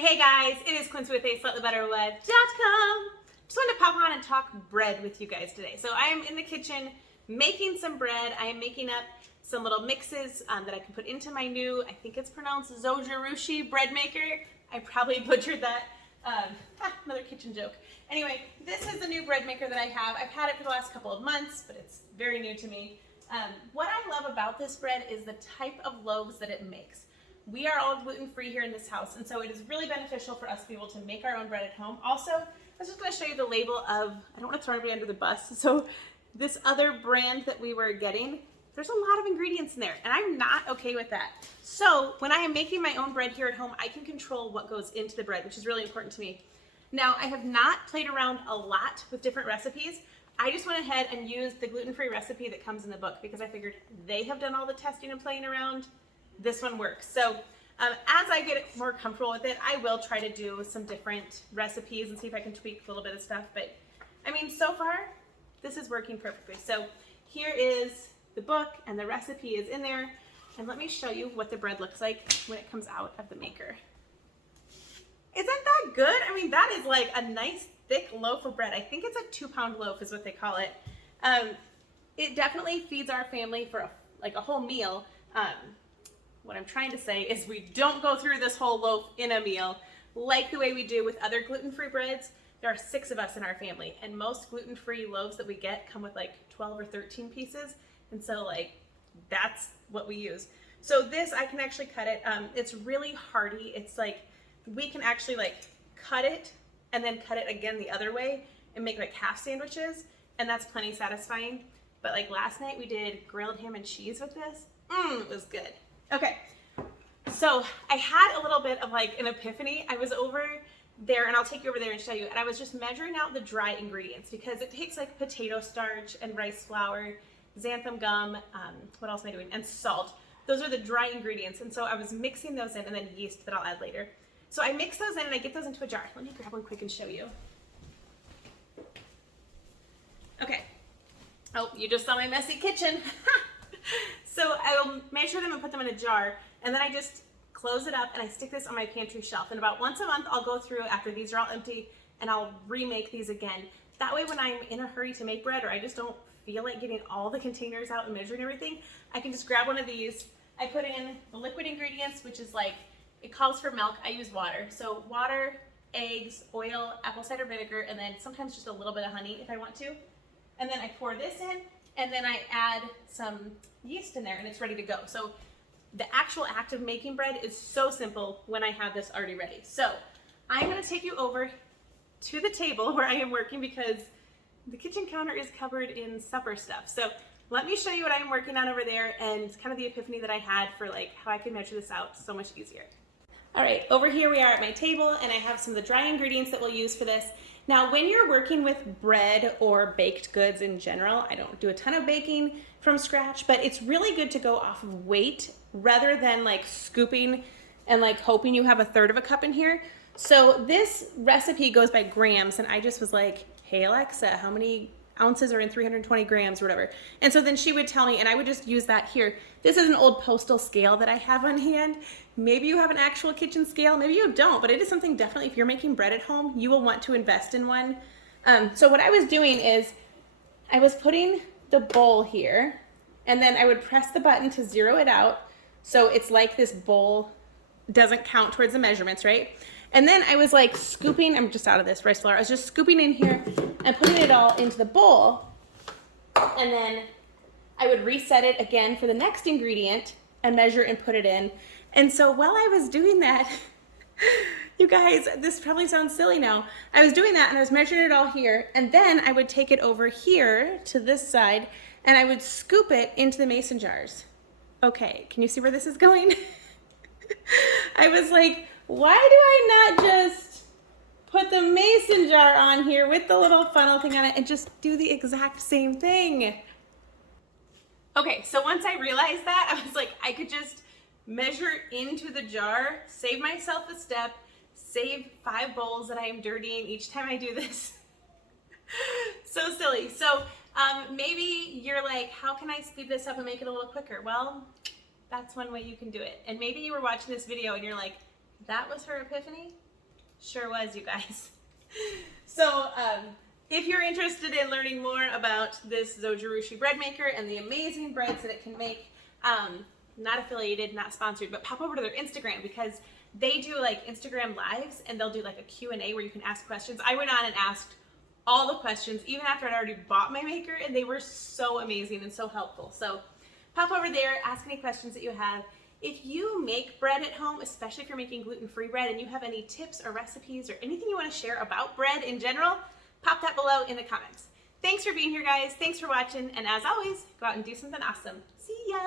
Hey guys, it is Quincy with aslightlyBetterWeb.com. Just wanted to pop on and talk bread with you guys today. So I am in the kitchen making some bread. I am making up some little mixes that I can put into my new, I think it's pronounced Zojirushi Bread Maker. I probably butchered that. Another kitchen joke. Anyway, this is the new bread maker that I have. I've had it for the last couple of months, but it's very new to me. What I love about this bread is the type of loaves that it makes. We are all gluten-free here in this house, and so it is really beneficial for us to be able to make our own bread at home. Also, I was just going to show you the label of, I don't want to throw anybody under the bus, so this other brand that we were getting, there's a lot of ingredients in there, and I'm not okay with that. So when I am making my own bread here at home, I can control what goes into the bread, which is really important to me. Now, I have not played around a lot with different recipes. I just went ahead and used the gluten-free recipe that comes in the book because I figured they have done all the testing and playing around. This one works. So as I get more comfortable with it, I will try to do some different recipes and see if I can tweak a little bit of stuff. But I mean, so far, this is working perfectly. So here is the book and the recipe is in there. And let me show you what the bread looks like when it comes out of the maker. Isn't that good? I mean, that is like a nice thick loaf of bread. I think it's a 2-pound loaf is what they call it. It definitely feeds our family for a whole meal. What I'm trying to say is we don't go through this whole loaf in a meal like the way we do with other gluten-free breads. There are 6 of us in our family, and most gluten-free loaves that we get come with like 12 or 13 pieces, and so like that's what we use. So this, I can actually cut it. It's really hearty. It's like we can actually like cut it and then cut it again the other way and make like half sandwiches, and that's plenty satisfying. But like last night we did grilled ham and cheese with this. It was good. Okay, so I had a little bit of like an epiphany. I was over there, and I'll take you over there and show you, and I was just measuring out the dry ingredients because it takes like potato starch and rice flour, xanthan gum, what else am I doing, and salt. Those are the dry ingredients, and so I was mixing those in, and then yeast that I'll add later. So I mix those in and I get those into a jar. Let me grab one quick and show you. Okay. Oh, you just saw my messy kitchen. So I'll measure them and put them in a jar, and then I just close it up and I stick this on my pantry shelf. And about once a month, I'll go through after these are all empty and I'll remake these again. That way when I'm in a hurry to make bread or I just don't feel like getting all the containers out and measuring everything, I can just grab one of these. I put in the liquid ingredients, which is like, it calls for milk. I use water. So water, eggs, oil, apple cider vinegar, and then sometimes just a little bit of honey if I want to. And then I pour this in, and then I add some yeast in there, and it's ready to go. So the actual act of making bread is so simple when I have this already ready. So I'm gonna take you over to the table where I am working because the kitchen counter is covered in supper stuff. So let me show you what I'm working on over there, and it's kind of the epiphany that I had for like how I can measure this out so much easier. All right, over here we are at my table, and I have some of the dry ingredients that we'll use for this. Now, when you're working with bread or baked goods in general, I don't do a ton of baking from scratch, but it's really good to go off of weight rather than like scooping and like hoping you have 1/3 of a cup in here. So this recipe goes by grams, and I just was like, hey Alexa, how many ounces are in 320 grams or whatever? And so then she would tell me, and I would just use that here. This is an old postal scale that I have on hand. Maybe you have an actual kitchen scale, maybe you don't, but it is something definitely, if you're making bread at home, you will want to invest in one. So what I was doing is I was putting the bowl here, and then I would press the button to zero it out. So it's like this bowl doesn't count towards the measurements, right? And then I was like scooping, I'm just out of this rice flour, I was just scooping in here and putting it all into the bowl. And then I would reset it again for the next ingredient and measure and put it in. And so while I was doing that, you guys, this probably sounds silly now. I was doing that and I was measuring it all here, and then I would take it over here to this side and I would scoop it into the mason jars. Okay, can you see where this is going? I was like, why do I not just put the mason jar on here with the little funnel thing on it and just do the exact same thing? Okay, so once I realized that, I was like, I could just measure into the jar, save myself a step, save 5 bowls that I am dirtying each time I do this. So silly. So maybe you're like, how can I speed this up and make it a little quicker? Well, that's one way you can do it. And maybe you were watching this video and you're like, that was her epiphany? Sure was, you guys. So if you're interested in learning more about this Zojirushi Bread Maker and the amazing breads that it can make, not affiliated, not sponsored, but pop over to their Instagram because they do like Instagram lives and they'll do like a Q&A where you can ask questions. I went on and asked all the questions even after I'd already bought my maker, and they were so amazing and so helpful. So pop over there, ask any questions that you have. If you make bread at home, especially if you're making gluten-free bread and you have any tips or recipes or anything you want to share about bread in general, pop that below in the comments. Thanks for being here, guys. Thanks for watching. And as always, go out and do something awesome. See ya.